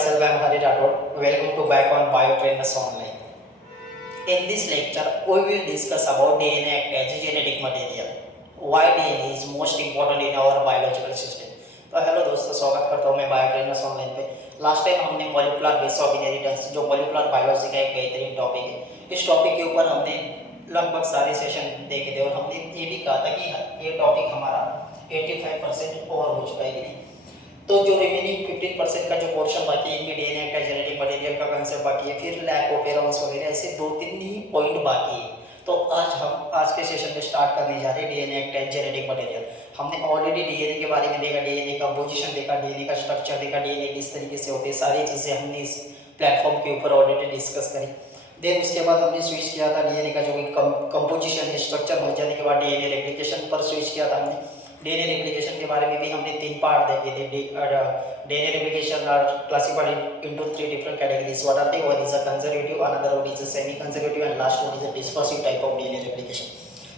myself, I am Hari Rathod. Welcome to back on Biotrainers Online. In this lecture, we will discuss about DNA as a genetic material. Why DNA is most important in our biological system. तो hello दोस्तों, स्वागत करता हूँ मैं बायोट्रेनर्स online पे। Last time हमने molecular base of inheritance, जो molecular biology का एक बेहतरीन टॉपिक है, इस टॉपिक के ऊपर हमने लगभग सारे सेशन देखे थे और हमने ये भी कहा था कि ये टॉपिक हमारा 85% ओवर हो चुका है कि नहीं। तो जो रिमेनिंग 15% का जो पोर्शन बाकी है, इनमें डीएनए का जेनेटिक मटेरियल का कंसेप्ट बाकी है, फिर लैब ओपेरॉन्स वगैरह ऐसे 2-3 ही पॉइंट बाकी है। तो आज के सेशन में स्टार्ट करने जा रहे हैं डीएनए का जेनेटिक मटेरियल। हमने ऑलरेडी डीएनए के बारे में देखा, डीएनए का पोजीशन देखा, डीएनए का स्ट्रक्चर देखा, डीएनए किस तरीके से होते हैं, सारी चीज़ें हमने इस प्लेटफॉर्म के ऊपर ऑलरेडी डिस्कस करी। देन उसके बाद हमने स्विच किया था डीएनए का जो कंपोजिशन है, स्ट्रक्चर हो जाने के बाद डीएनए रेप्लिकेशन पर स्विच किया था हमने। डीएनए रेप्लिकेशन के बारे में भी हमने 3 पार्ट देखे थे। DNA replication are classified into 3 different categories. What are they? One is a conservative, another one is a semi conservative and last one is a dispersive type of DNA replication.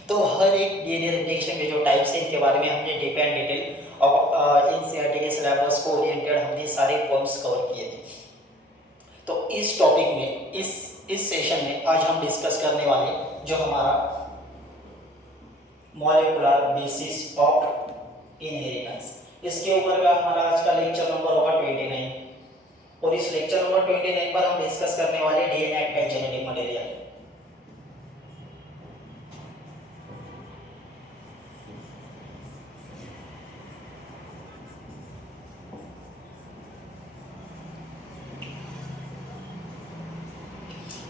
तो हर एक DNA replication के जो types हैं, इनके बारे में हमने डीप एंड डिटेल और एनसीईआरटी के सिलेबस को ओरिएंटेड हमने सारे पॉइंट्स कवर किए थे। तो इस टॉपिक में इस सेशन में आज हम डिस्कस करने वाले जो हमारा मॉलिक्यूलर बेसिस ऑफ इनहेरिटेंस, इसके ऊपर का हमारा आज का लेक्चर नंबर होगा 29 और इस लेक्चर नंबर 29 पर हम डिस्कस करने वाले डीएनए का genetic material.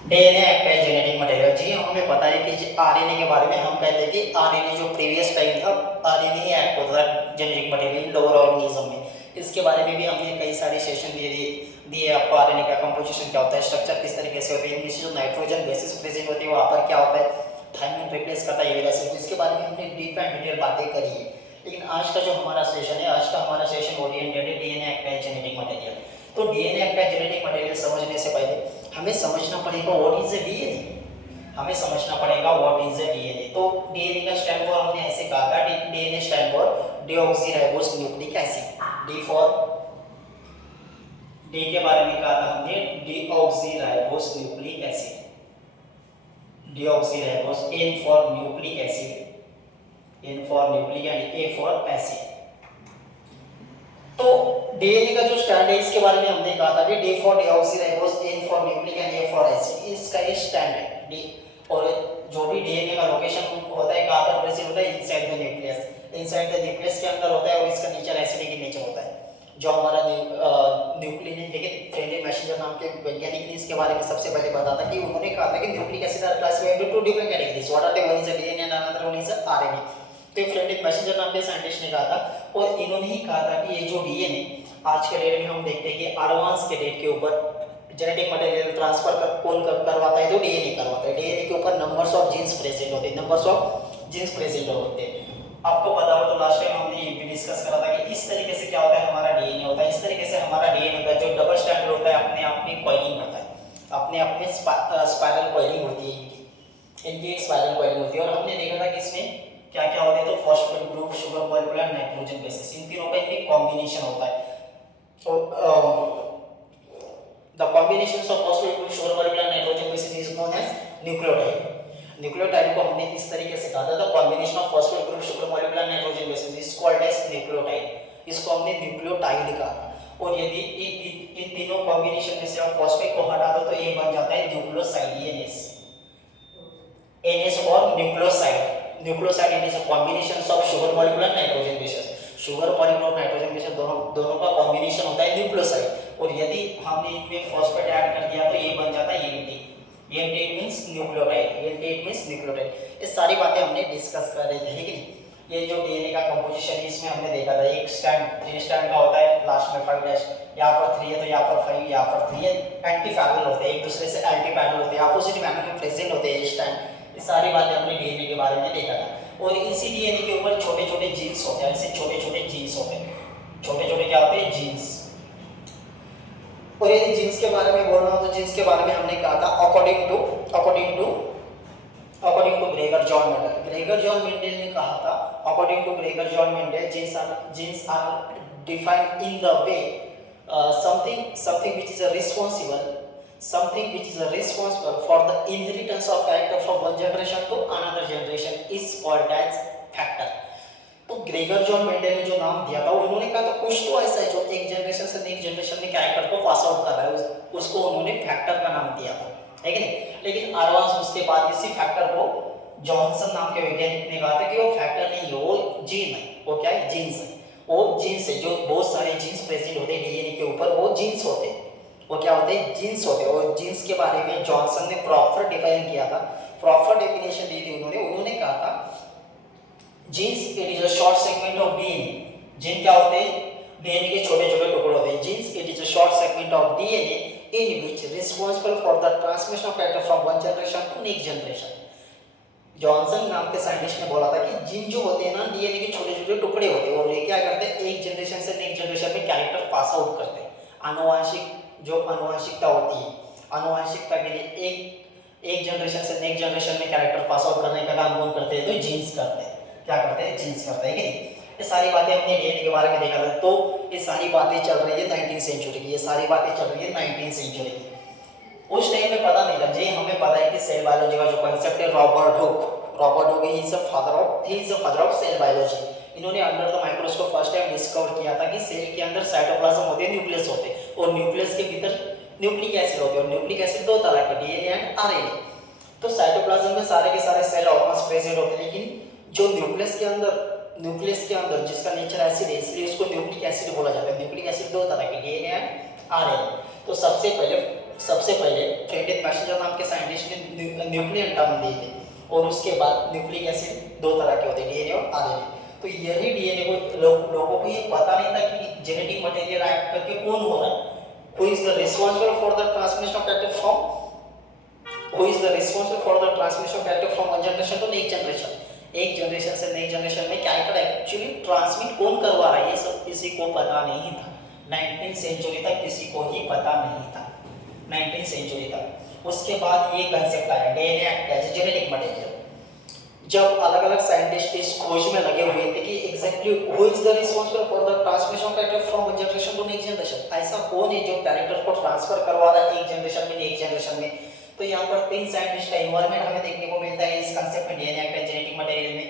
DNA act genetic material. जी हमें पता है कि आरएनए के बारे में हम कहते हैं कि आरएनए जो प्रीवियस टाइम था, आरएनए ही एक्ट होता है जेनेटिक मटेरियल लोअर ऑर्गेनिज्म में। इसके बारे में भी हमने कई सारे सेशन दिए आपको। आरएनए का कंपोजिशन क्या होता है, स्ट्रक्चर किस तरीके से होता है, इनमें जो नाइट्रोजन बेसिस प्रेजेंट होती है वहाँ पर क्या होता है, थायमिन रिप्लेस करता है यूरिया से। इसके बारे में हमने डीप एंड डिटेल बातें करी है। लेकिन आज का जो हमारा सेशन है, आज का हमारा सेशन ओरिएंटेड है डीएनए एक्ट जेनेटिक मटेरियल। तो डीएनए एक्ट जेनेटिक मटेरियल समझने से पहले हमें समझना पड़ेगा व्हाट इज अ डीएनए। हमें समझना पड़ेगा व्हाट इज अ डीएनए। तो डीएनए का स्टैंड फॉर हमने ऐसे कहा था, DNA stand for deoxyribose nucleic acid. D for D के बारे में कहा था हमने deoxyribose nucleic acid, deoxyribose. N for nucleic acid, N for nucleic and A for acid. तो डीएनए का जो स्टैंड है इसके बारे में हमने कहा था कि D for deoxyribose, N for nucleic and A for acid, इसका ये स्टैंड है डी। और जो भी डीएनए का लोकेशन होता है कहां पर प्रेजेंट होता है, inside the nucleus. Inside the nucleus के अंदर होता है और इसका नेचर एसिडिक नेचर होता है। जो हमारा न्यूक्लियस है, लेकिन फ्रेडरिक मैसेंजर नाम के वैज्ञानिक ने इसके बारे में सबसे पहले बताया था कि उन्होंने कहा था कि nucleic acid are classified into 2 different categories. What are they? One is a DNA and another one is a RNA. तो फ्रेडरिक मैसेंजर नाम के साइंटिस्ट ने कहा था और इन्होंने ही कहा था कि ये जो डीएनए आज के डेट में हम देखते हैं कि एडवांस के डेट के ऊपर जेनेटिक मटेरियल ट्रांसफर कौन करवाता है, तो डीएनए करवाता है। डीएनए के ऊपर नंबर्स ऑफ जीन्स प्रेजेंट होते हैं, नंबर्स ऑफ जीन्स प्रेजेंट होते हैं। आपको पता हो तो लास्ट टाइम हमने ये भी डिस्कस करा था कि इस तरीके से क्या होता है, हमारा डीएनए होता है। इस तरीके से हमारा डीएनए होता है जो डबल स्ट्रैंड होता है, अपने आप में कॉइलिंग करता है, अपने आप में स्पाइरल कॉइलिंग होती है इनकी एक स्पाइरल कॉइलिंग होती है। और हमने देखा था कि इसमें क्या क्या होते हैं, तो phosphate group, sugar molecule, nitrogen bases, इन तीनों का एक कॉम्बिनेशन होता है। So the combinations of phosphate group, sugar molecule and nitrogen bases is known as nucleotide. Nucleotide को हमने इस तरीके से कहा था, the combination of phosphate group, sugar molecule and nitrogen bases is called as nucleotide। इसको हमने न्यूक्लियोटाइड कहा। और यदि इन तीनों कॉम्बिनेशन में से आप फॉस्फेट को हटा दो तो ये बन जाता है न्यूक्लियोसाइड, NS। NS और nucleoside. Nucleoside it is a combination of sugar molecule and nitrogen bases. Sugar molecule और नाइट्रोजन बेस दोनों का कॉम्बिनेशन होता है न्यूक्लियोसाइड। और यदि हमने इनमें फॉस्फेट ऐड कर दिया तो ये बन जाता है NT. NT means nucleotide, NT means nucleotide. ये सारी बातें हमने डिस्कस कर रहे थे। लेकिन ये जो डीएनए का कंपोजिशन है इसमें हमने देखा था एक स्टैंड 3 स्टैंड का होता है, लास्ट में 5 डैश, यहाँ पर 3 है तो यहाँ पर 5, यहाँ पर 3 है। एंटी पैरेलल होते हैं, एक दूसरे से एंटी पैरेलल होते हैं, अपोजिट मैनर में प्रेजेंट होते हैं ये स्टैंड। ये सारी बातें हमने डीएनए के बारे में देखा था। और इसी डीएनए के ऊपर छोटे छोटे जीन्स होते हैं, ऐसे छोटे छोटे जीन्स होते हैं। छोटे छोटे क्या होते हैं? जीन्स। और यदि जीन्स के बारे में बोलना हो तो जीन्स के बारे में हमने कहा था according to Gregor John Mendel. Gregor John Mendel ने कहा था, according to Gregor John Mendel, genes are defined in the way something which is a responsible for the inheritance of character from one generation to another generation is called as factor. तो Gregor John Mendel ने जो नाम दिया था उन्होंने कहा था कुछ तो ऐसा है जो एक जनरेशन से नेक्स्ट जनरेशन में कैरेक्टर को पास आउट कर रहा है, उसको उन्होंने फैक्टर का नाम दिया था, है कि नहीं। लेकिन एडवांस उसके बाद इसी फैक्टर को जॉनसन नाम के वैज्ञानिक ने कहा था कि वो फैक्टर नहीं है, वो जीन है। वो क्या है? जीन्स है। वो जीन्स है, जो बहुत सारे जीन्स प्रेजेंट होते हैं डीएनए के ऊपर, वो जीन्स होते हैं। वो क्या होते हैं? जीन्स होते हैं। और जीन्स के बारे में जॉनसन ने प्रॉपर डिफाइन किया था, प्रॉपर डेफिनेशन दी थी उन्होंने कहा था genes it is a short segment of DNA. Gene क्या होते हैं? डीएनए के छोटे छोटे टुकड़े होते हैं। Genes it is a short segment of DNA in which responsible for the transmission of character from one generation to next generation. Johnson नाम के साइंटिस्ट ने बोला था कि जीन जो होते हैं ना, डीएनए के छोटे छोटे टुकड़े होते हैं और ये क्या करते हैं? एक जनरेशन से नेक्स्ट जनरेशन में कैरेक्टर पास आउट करते हैं। आनुवांशिकता होती है, आनुवांशिकता के लिए एक जनरेशन से नेक्स्ट जनरेशन में कैरेक्टर पास आउट करने का काम कौन करते हैं? तो जीन्स करते हैं। क्या करते हैं? जीन्स करते हैं कि नहीं। ये सारी बातें हमने डीएनए के बारे में देखा था। तो ये सारी बातें चल रही है 19वीं सेंचुरी की, ये सारी बातें चल रही है 19वीं सेंचुरी की। उस टाइम में पता नहीं था जी, हमें पता है कि सेल बायोलॉजी का जो कांसेप्ट है Robert Hooke he is the father of cell biology. इन्होंने under the microscope first time discover किया था कि सेल के अंदर साइटोप्लाज्म होते हैं, न्यूक्लियस होते हैं और न्यूक्लियस के भीतर न्यूक्लिक एसिड होते हैं और न्यूक्लिक एसिड दो तरह के, डीएनए एंड आरएनए। तो साइटोप्लाज्म में सारे के सारे सेल ऑलमोस्ट प्रेजेंट होते हैं, लेकिन जो न्यूक्लियस के अंदर जिसका नेचर एसिड है, इसलिए उसको न्यूक्लिक एसिड बोला जाता है। न्यूक्लिक एसिड दो तरह के, डीएनए एंड आरएनए। तो सबसे पहले फ्रेडरिक मैसेंजर नाम के साइंटिस्ट ने न्यूक्लियन टर्म दिए थे और उसके बाद न्यूक्लिक एसिड दो तरह के होते हैं, डीएनए और आरएनए। तो यही डीएनए को लोगों को ये पता नहीं था कि जेनेटिक मटेरियल एक्ट करके कौन हो रहा है, who is the responsible for the transmission of character from one generation to next generation. एक जनरेशन से नेक्स्ट जनरेशन में कैरेक्टर एक्चुअली ट्रांसमिट कौन करवा रहा है, ये सब किसी को पता नहीं था। 19वीं सेंचुरी तक किसी को ही पता नहीं था, 19वीं सेंचुरी तक। उसके बाद ये कंसेप्ट आया डीएनए एज जेनेटिक मटेरियल। जब अलग अलग साइंटिस्ट इस खोज में लगे हुए थे कि exactly who is the responsible for the transmission of character from one generation to next generation, ऐसा कौन है जो कैरेक्टर को ट्रांसफर करवा रहा है एक जनरेशन में नेक्स्ट जनरेशन में। तो यहाँ पर 3 साइंटिस्ट का इन्वॉल्वमेंट हमें देखने को मिलता है इस कंसेप्ट में, डीएनए एज जेनेटिक मटेरियल में।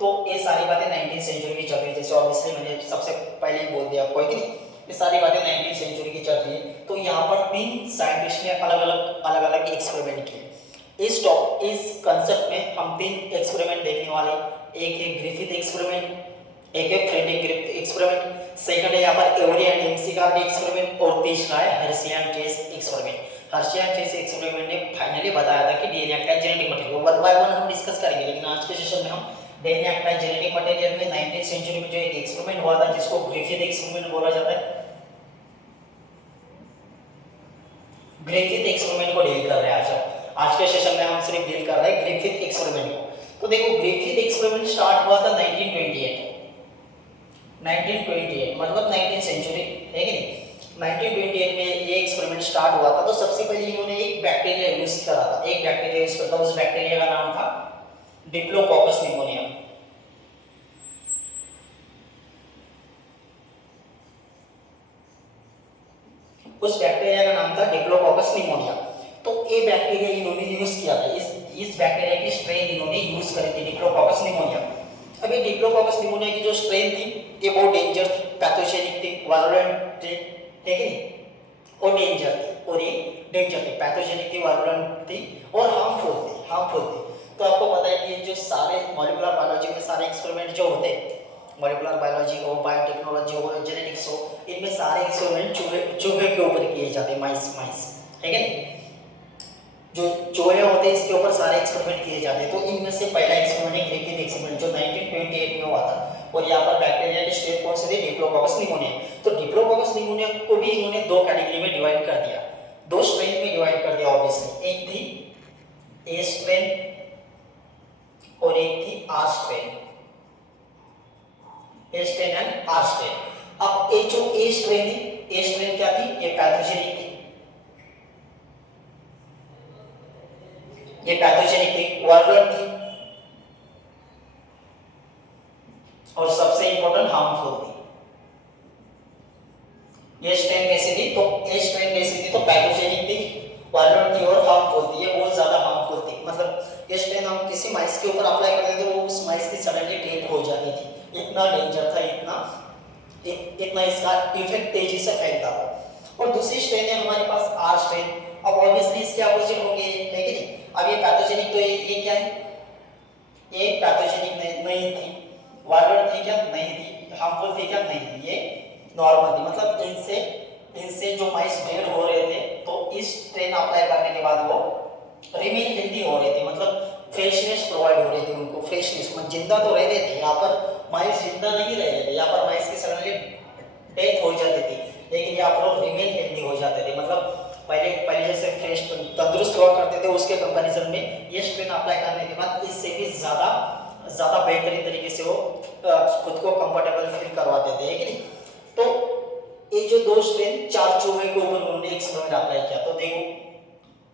तो ये सारी बातें 19वीं सेंचुरी की चल रही है, जैसे ऑब्वियसली मैंने सबसे पहले ही बोल दिया आपको, है कि नहीं। ये सारी बातें 19वीं सेंचुरी की चल रही है। तो यहाँ पर 3 साइंटिस्ट ने अलग अलग एक्सपेरिमेंट किए। इस कंसेप्ट में हम 3 एक्सपेरिमेंट देखने वाले। एक है ग्रिफिथ एक्सपेरिमेंट, एक है फ्रेडरिक ग्रिफिथ एक्सपेरिमेंट, सेकंड है यहाँ पर एवरी एंड एमसीकार्डी एक्सपेरिमेंट और तीसरा है Hershey and chess experiment. Hershey and chess experiment ने फाइनली बताया था कि डीएनए का genetic material, one by one हम डिस्कस करेंगे, लेकिन आज के सेशन में हम डीएनए का जेनेटिक मटेरियल में 19वीं सेंचुरी में जो एक एक्सपेरिमेंट हुआ था जिसको ग्रिफिथ एक्सपेरिमेंट बोला जाता है, ग्रिफिथ एक्सपेरिमेंट को डील कर रहे हैं आज के सेशन में। हम सिर्फ डील कर रहे हैं ग्रिफिथ एक्सपेरिमेंट को। तो देखो ग्रिफिथ एक्सपेरिमेंट स्टार्ट हुआ था 1928 मतलब 19वीं सेंचुरी, है कि नहीं। 1928 में ये एक्सपेरिमेंट स्टार्ट हुआ था। तो सबसे पहले इन्होंने एक बैक्टीरिया यूज करा था, उस बैक्टीरिया का नाम था डिप्लोकोकस निमोनिया। उस बैक्टीरिया का नाम था डिप्लोकोकस निमोनिया। तो ये बैक्टीरिया इन्होंने यूज किया था, इस बैक्टीरिया की स्ट्रेन इन्होंने यूज करी थी, डिप्लोकोकस निमोनिया। अब ये डिप्लोकोकस निमोनिया की जो स्ट्रेन थी ये बहुत डेंजर थी, पैथोजेनिक थी, वायरुलेंट थी, है कि नहीं। और डेंजर थी, पैथोजेनिक थी, वायरुलेंट थी और हार्मफुल थी। तो आपको पता है कि जो सारे मॉलिक्यूलर बायोलॉजी के सारे एक्सपेरिमेंट जो होते हैं, मॉलिक्यूलर बायोलॉजी हो, बायोटेक्नोलॉजी हो, जेनेटिक्स हो, इनमें सारे एक्सपेरिमेंट चूहे के ऊपर किए जाते हैं, माइस, ठीक है। जो चूहे होते हैं इसके ऊपर सारे एक्सपेरिमेंट किए जाते हैं। तो इनमें से पहला एक्सपेरिमेंट है ग्रिफिथ एक्सपेरिमेंट जो 1928 में हुआ था। और यहाँ पर बैक्टीरिया के स्ट्रेन कौन से थे? Diplococcus pneumonia. तो डिप्लोकोकस निमोनिया को भी इन्होंने 2 कैटेगरी में डिवाइड कर दिया, 2 स्ट्रेन में डिवाइड कर दिया ऑब्वियसली। एक थी ए स्ट्रेन और एक थी R strain, a strain and R strain. अब ये जो ए स्ट्रेन है, ए स्ट्रेन क्या थी? ये पैथोजेनिक थी, वायरुलेंट थी और सबसे इंपॉर्टेंट हार्मफुल थी। ये स्ट्रेन कैसे वायलेंट थी और हार्मफुल थी, ये बहुत ज्यादा हार्मफुल थी। मतलब ये स्ट्रेन हम किसी माइस के ऊपर अप्लाई करते थे, वो उस माइस की सडनली डेथ हो जाती थी, इतना डेंजर था, इतना इसका इफेक्ट तेजी से फैलता था। और दूसरी स्ट्रेन है हमारे पास आर स्ट्रेन। अब ऑब्वियसली इसके अपोजिट होंगे, है कि नहीं। अब ये पैथोजेनिक, तो ये क्या है, ये पैथोजेनिक नहीं थी, वायलेंट थी क्या, नहीं थी, हार्मफुल थी क्या, नहीं थी, ये नॉर्मल थी। मतलब इनसे जो माइस डेड हो रहे थे, तो इस स्ट्रेन अप्लाई करने के बाद वो रिमेन हेल्दी हो रहे थे, मतलब फ्रेशनेस प्रोवाइड हो रही थी उनको, फ्रेशनेस, मतलब जिंदा तो रह रहे थे, यहाँ पर माइस जिंदा नहीं रह रहे थे, यहाँ पर माइस की सडनली डेथ हो जाती थी, लेकिन यहाँ पर रिमेन हेल्दी हो जाते थे। मतलब पहले जैसे फ्रेश तंदुरुस्त हुआ करते थे, उसके कंपैरिजन में ये स्ट्रेन अप्लाई करने के बाद इससे भी ज़्यादा बेहतरीन तरीके से वो खुद को कंफर्टेबल फील करवाते थे, है कि नहीं। तो ये जो दो स्ट्रेन, 4 चूहे के ऊपर उन्होंने एक्सपेरिमेंट अप्लाई किया, तो देखो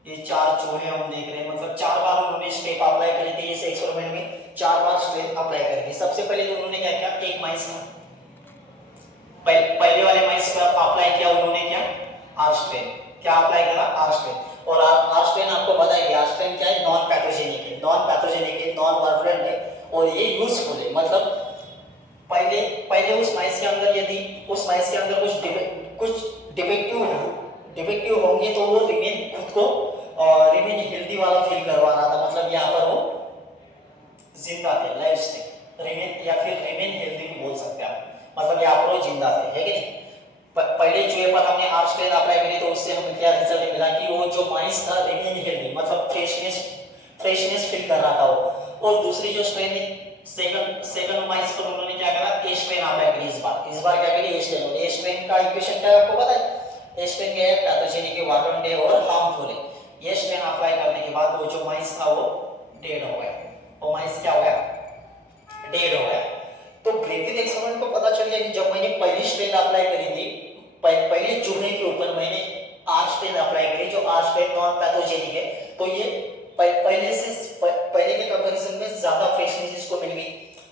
ये 4 चूहे हम देख रहे हैं, मतलब 4 बार उन्होंने स्टेप अप्लाई करी थी इस एक्सपेरिमेंट में, 4 बार स्ट्रेन अप्लाई करी थी। सबसे पहले तो उन्होंने क्या किया, एक माइस का पहले वाले माइस पर अप्लाई किया उन्होंने, क्या, आर स्ट्रेन, क्या अप्लाई करा, आर स्ट्रेन। और आर स्ट्रेन आपको बताइए, आर स्ट्रेन क्या है, नॉन पैथोजेनिक है, नॉन वायलेंट है, और ये यूजफुल है। मतलब पहले उस माइस के अंदर, यदि उस माइस के अंदर कुछ डिफेक्टिव होंगे, तो वो खुद को रिमेन हेल्दी वाला फील करवा रहा था, मतलब यहाँ पर वो जिंदा थे, लाइफ थे, रिमेन, या फिर रिमेन हेल्दी भी बोल सकते हैं आप, मतलब यहाँ पर वो जिंदा थे, है कि नहीं। पहले चूहे पर हमने आर स्ट्रेन अप्लाई करी, तो उससे हमें क्या रिजल्ट मिला कि वो जो माइस था रिमेन हेल्दी, मतलब फ्रेशनेस फील कर रहा था वो। और दूसरी जो स्ट्रेन है, सेकंड माइस पर उन्होंने क्या करा, ए स्ट्रेन अप्लाई करी, इस बार क्या करी, ए स्ट्रेन का इक्वेशन क्या है आपको पता है, ए स्ट्रेन क्या है, पैथोजेनिक है, वायलेंट है और हार्मफुल है। ये स्ट्रेन अप्लाई करने के बाद वो जो माइस था वो डेड हो गया, वो माइस क्या हो गया, डेड हो गया। तो ग्रिफिथ एक्सपेरिमेंट को पता चल गया कि जब मैंने पहली स्ट्रेन अप्लाई करी थी, पहले चूहे के ऊपर मैंने आर स्ट्रेन अप्लाई करी, जो आर स्ट्रेन नॉन पैथोजेनिक है, तो ये पहले के कंपैरिजन में ज्यादा फ्रेशनेस इसको मिल गई,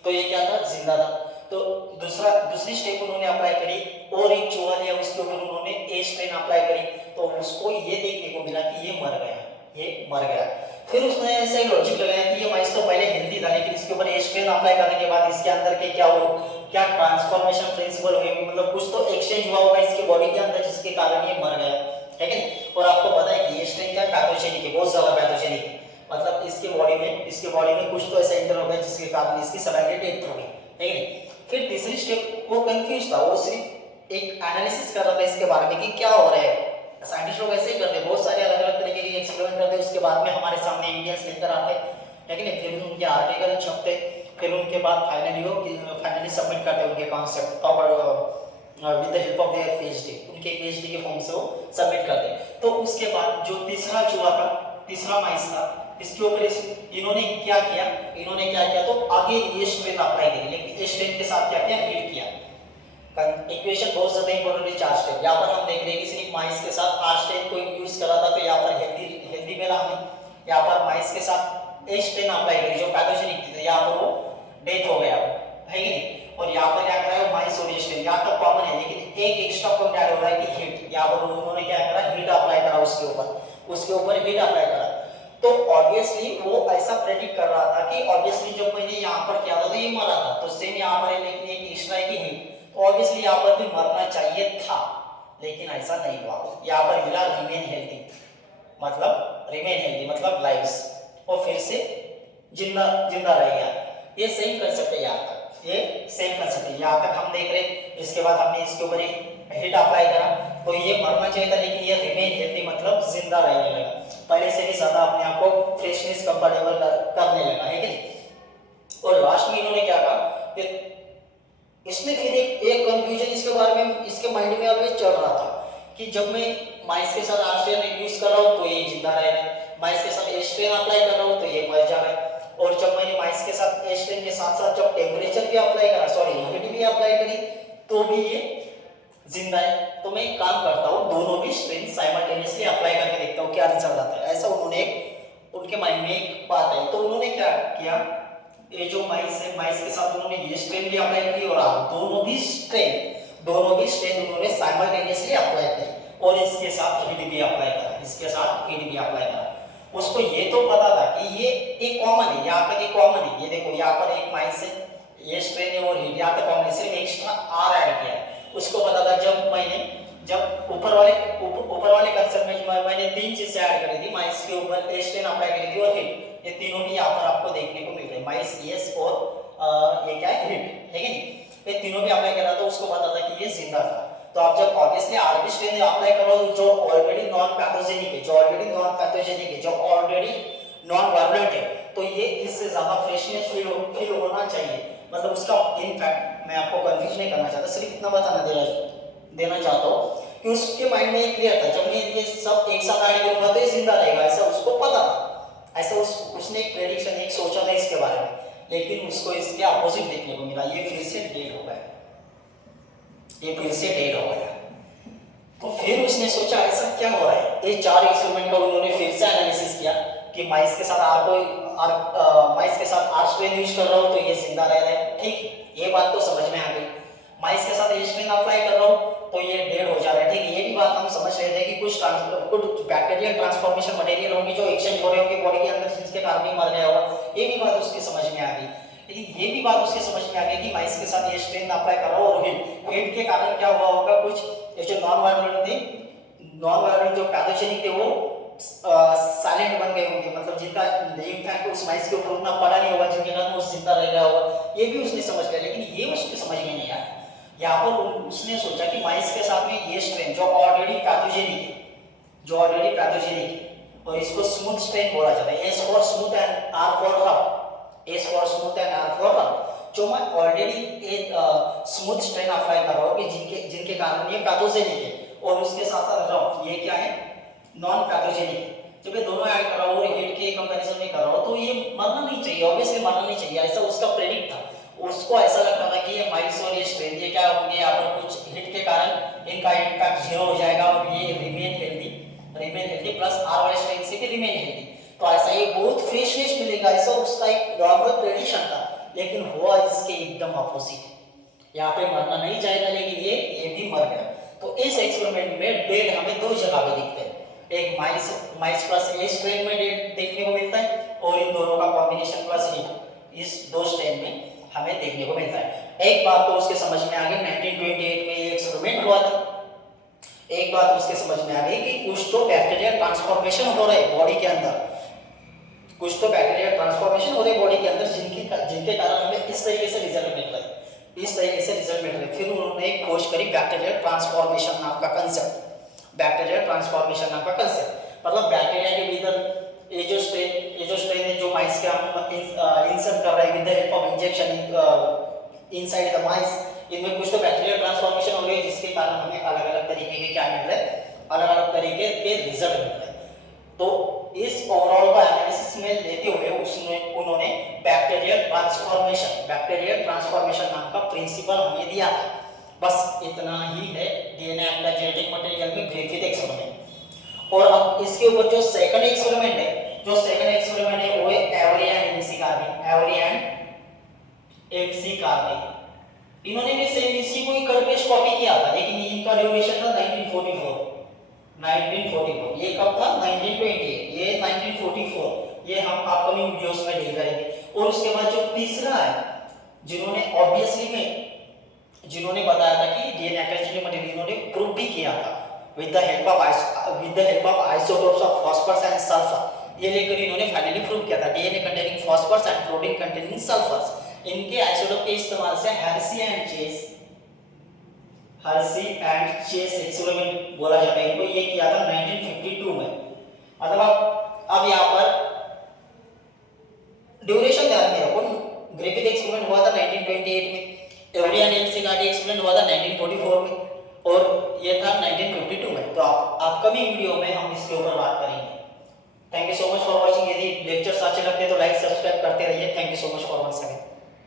तो ये क्या था, जिंदा था। तो दूसरी स्टेप उन्होंने अप्लाई करी, और एक चूहा लिया, उसके ऊपर उन्होंने ए स्ट्रेन अप्लाई करी, तो उसको ये देखने को मिला कि ये मर गया। फिर उसने ऐसा एक लॉजिक लगाया कि ये माइस तो पहले हेल्दी था, लेकिन इसके ऊपर ए स्ट्रेन अप्लाई करने के बाद इसके अंदर के क्या ट्रांसफॉर्मेशन प्रिंसिपल हुए, मतलब कुछ तो एक्सचेंज हुआ होगा इसके बॉडी के अंदर, जिसके कारण ये मर गया, है कि नहीं। और आपको पता है कि ये स्ट्रेन क्या पैथोजेनिक है, बहुत ज्यादा पैथोजेनिक है, मतलब इसके बॉडी में कुछ तो ऐसा इंटर हो गया जिसके कारण इसकी सडनली डेथ हो गई, है कि नहीं। फिर तीसरी स्टेप, वो कंफ्यूज था, वो सिर्फ एक एनालिसिस कर रहा था इसके बारे में कि क्या हो रहा है। साइंटिस्ट लोग ऐसे ही करते हैं, बहुत सारे अलग अलग तरीके के एक्सपेरिमेंट करते हैं, उसके बाद में हमारे सामने एविडेंस लेकर आते हैं, है कि नहीं। फिर उनके आर्टिकल छपते, फिर उनके बाद फाइनली सबमिट करते हैं उनके कॉन्सेप्ट, और with the help of their PhD, उनके पीएचडी के फॉर्म से वो सबमिट करते हैं। तो उसके बाद जो तीसरा चूहा था, तीसरा माइस था, इसके ऊपर इन्होंने क्या किया, तो आगे ये स्ट्रेन अप्लाई करी, लेकिन ये स्ट्रेन के साथ क्या किया, हीट किया। इक्वेशन बहुत ज्यादा इंपॉर्टेंट है, 4 स्टेप। यहाँ पर हम देख रहे हैं कि सिर्फ माइस के साथ आर स्ट्रेन को यूज करा था, तो यहाँ पर हेल्दी मिला हमें। यहाँ पर माइस के साथ ए स्ट्रेन अप्लाई करी जो पैथोजेनिक थी, यहाँ पर वो डेथ हो गया, है कि नहीं। और यहाँ पर क्या करा है, माइस और ए स्ट्रेन यहाँ तक कॉमन है, लेकिन एक एक्स्ट्रा पॉइंट ऐड हो रहा है कि हीट। यहाँ पर उन्होंने क्या करा, हीट अप्लाई करा उसके ऊपर हीट अप्लाई करा। तो ऑब्वियसली वो ऐसा प्रेडिक्ट कर रहा था कि ऑब्वियसली जब मैंने यहाँ पर किया था तो ये मरा था, तो सेम यहाँ पर है, लेकिन एक एक्स्ट्रा है कि हीट, तो ऑब्वियसली यहाँ पर भी मरना चाहिए था, लेकिन ऐसा नहीं हुआ। यहाँ पर मिला रिमेन हेल्दी, मतलब लाइव्स, और फिर से जिंदा रह गया। ये सेम कंसेप्ट है, यहाँ तक ये सेम कंसेप्ट है, यहाँ तक हम देख रहे हैं। इसके बाद हमने इसके ऊपर एक हीट अप्लाई करा, तो ये मरना चाहिए था, लेकिन ये रिमेन हेल्दी, मतलब जिंदा रहने लगा, पहले से भी ज्यादा अपने आप को फ्रेशनेस कंफर्टेबल करने लगा, है कि नहीं। और लास्ट में इन्होंने क्या कहा, इसमें फिर एक कंफ्यूजन इसके बारे में इसके माइंड में ऑलवेज चल रहा था कि जब मैं माइस के साथ आर स्ट्रेन यूज कर रहा हूँ तो ये जिंदा रह रहा है, माइस के साथ ए स्ट्रेन अप्लाई कर रहा हूँ तो ये मर जा रहा है। और जब मैंने माइस के साथ ए स्ट्रेन के साथ साथ जब टेम्परेचर भी अप्लाई करा, ह्यूमिडिटी भी अप्लाई करी, तो भी ये जिंदा है। तो मैं एक काम करता हूँ, दोनों भी स्ट्रेन साइमल्टेनियसली अप्लाई करके देखता हूँ क्या रिजल्ट आता है। ऐसा उनके माइंड में एक बात आई, तो उन्होंने क्या किया, ये जो माइस है, माइस के साथ उन्होंने ये स्ट्रेन भी अप्लाई की, और दोनों भी स्ट्रेन उन्होंने साइमल्टेनियसली अप्लाई की, और इसके साथ हीट भी अप्लाई करा। इसके साथ हीट भी अप्लाई करा। उसको ये तो पता था कि ये एक कॉमन है, यहाँ तक एक कॉमन है, ये देखो यहाँ पर एक माइनस है, ये स्ट्रेन है और हीट यहाँ तक कॉमन है, सिर्फ एक्स्ट्रा आर ऐड किया है। उसको पता था जब ऊपर वाले कंसेप्ट में मैंने तीन चीजें ऐड करी थी, माइनस के ऊपर ए स्ट्रेन अप्लाई करी थी और हीट, ये तीनों भी यहाँ पर आपको देखने को मिल रहे हैं, माइनस एस और ये क्या है हीट, है कि नहीं, ये तीनों भी अप्लाई करा तो उसको पता था कि ये जिंदा था। तो आप जब ऑब्वियसली आरबी स्ट्रेन अप्लाई करो जो ऑलरेडी नॉन पैथोजेनिक है, जो ऑलरेडी नॉन वायलेंट है, तो ये इससे ज्यादा फ्रेशनेस फील होना चाहिए। मतलब उसका इनफैक्ट मैं आपको कंफ्यूज नहीं करना चाहता, सिर्फ इतना देना चाहता हूँ कि उसके माइंड में ये क्लियर था, जब मैं ये सब एक साथ ऐड करूंगा तो ये जिंदा रहेगा, ऐसा उसको पता था, ऐसा उसने एक प्रेडिक्शन एक सोचा था इसके बारे में, लेकिन उसको इसके अपोजिट देखने को मिला, ये फिर से डेड हो गया, ये फिर से डेड हो गया। तो फिर उसने सोचा ऐसा क्या हो रहा है, ये चार एक्सपेरिमेंट का उन्होंने फिर से एनालिसिस किया कि माइस के साथ आर स्ट्रेन यूज कर रहा हूँ तो ये जिंदा रह रहा है, ठीक, ये बात तो समझ में आ गई। माइस के साथ ए स्ट्रेन अप्लाई कर रहा हूँ तो ये डेड हो जा रहा है, ठीक, ये भी बात हम समझ रहे थे कि कुछ बैक्टीरियल ट्रांसफॉर्मेशन मटेरियल होंगे जो एक्सचेंज हो रहे होंगे बॉडी के अंदर, जिसके कारण ही मर गया होगा, ये भी बात उसकी समझ में आ गई। लेकिन ये भी बात उसके समझ में आ गई कि माइस के साथ ये स्ट्रेन अप्लाई कर रहा हूँ और हीट के कारण क्या हुआ होगा, कुछ ये जो नॉन वायलेंट जो पैथोजेनिक थे वो साइलेंट बन गए होंगे, मतलब जिनका इम्पैक्ट उस माइस के ऊपर उतना पड़ा नहीं होगा, जिनके कारण वो जिंदा रह गया होगा, ये भी उसने समझ लिया। लेकिन ये उसके समझ में नहीं आया। यहाँ पर उसने सोचा कि माइस के साथ में ये स्ट्रेन जो ऑलरेडी पैथोजेनिक है और इसको स्मूथ स्ट्रेन बोला जाता है, S for smooth and R for rough, जो मैं ऑलरेडी एक स्मूथ स्ट्रेन अप्लाई कर रहा हूँ कि जिनके कारण ये पैथोजेनिक है, और उसके साथ साथ रफ, ये क्या है, नॉन पैथोजेनिक। जब ये दोनों ऐड कर रहा हूँ और हीट के कंपैरिजन में कर रहा हूँ तो ये मरना नहीं चाहिए, ऑब्वियसली मरना नहीं चाहिए, ऐसा उसका प्रेडिक्ट था। उसको ऐसा लगता था कि ये माइस और ये स्ट्रेन ये क्या होंगे, यहाँ पर कुछ हीट के कारण इनका इम्पैक्ट 0 हो जाएगा और ये रिमेन हेल्दी प्लस आर वाले स्ट्रेन से भी रिमेन हेल्दी, तो ऐसा ये बहुत फ्रेशनेस मिलेगा, ऐसा उसका एक नॉर्मल प्रेडिक्शन था। लेकिन हुआ इसके एकदम ऑपोजिट, यहाँ पे मरना नहीं चाहेगा लेकिन ये भी मर गया। तो इस एक्सपेरिमेंट में डेड हमें दो जगह पे दिखते हैं, एक माइस प्लस ए स्ट्रेन में डेड देखने को मिलता है और इन दोनों का कॉम्बिनेशन प्लस हीट इस दो स्ट्रेन में हमें देखने को मिलता है। एक बात तो उसके समझ में आ गई, 1928 में ये एक्सपेरिमेंट हुआ था। एक बात उसके समझ में आ गई कि कुछ तो बैक्टीरियल ट्रांसफॉर्मेशन हो रहा है बॉडी के अंदर, बॉडी के अंदर जिनके कारण हमें इस तरीके से रिजल्ट मिल रहा है। फिर उन्होंने एक खोज करी बैक्टीरियल ट्रांसफॉर्मेशन नाम का कंसेप्ट, मतलब बैक्टीरिया के भीतर ये जो स्ट्रेन है जो माइस के हम इंसर्ट कर रहे हैं with the help of injection inside the माइस, इनमें कुछ तो बैक्टीरियल ट्रांसफॉर्मेशन हो रही है जिसके कारण हमें अलग-अलग तरीके के क्या मिल रहे हैं, अलग-अलग तरीके के रिजल्ट मिल रहे हैं। तो इस ओवरऑल का एनालिसिस में लेते हुए उन्होंने बैक्टीरियल ट्रांसफॉर्मेशन नाम का प्रिंसिपल हमें दिया था। बस इतना ही है डीएनए एंड जेनेटिक मटेरियल में ग्रिफिथ एक्सपेरिमेंट। और अब इसके ऊपर जो सेकंड एक्सपेरिमेंट है वो है एवरी एंड एमसी कार्बी। इन्होंने भी सेम इसी को ही कट पेस्ट कॉपी किया था, लेकिन इनका ड्यूरेशन था 1944। ये कब था, 1928, ये 1944। ये हम अपकमिंग वीडियोस में डील करेंगे। और उसके बाद जो तीसरा है जिन्होंने बताया था कि डीएनए अटैचमेंट मटेरियल, इन्होंने प्रूव भी किया था with the help of isotopes of phosphorus and sulphur. ये लेकर इन्होंने फाइनली प्रूव किया था DNA containing phosphorus and protein containing sulphurs. इनके आइसोटोप के इस्तेमाल से हर्शी एंड चेस एक्सपेरिमेंट बोला जाता है इनको, ये किया था 1952 में। मतलब अब यहाँ पर ड्यूरेशन ध्यान में रखो, ग्रिफिथ एक्सपेरिमेंट हुआ था 1928 में, every and MC Karbi experiment हुआ था 1944 में, और ये था 1952 में। तो अपकमिंग वीडियो में हम इसके ऊपर बात करेंगे। Thank you so much for watching. यदि लेक्चर्स अच्छे लगते हैं तो लाइक सब्सक्राइब करते रहिए। Thank you so much for watching.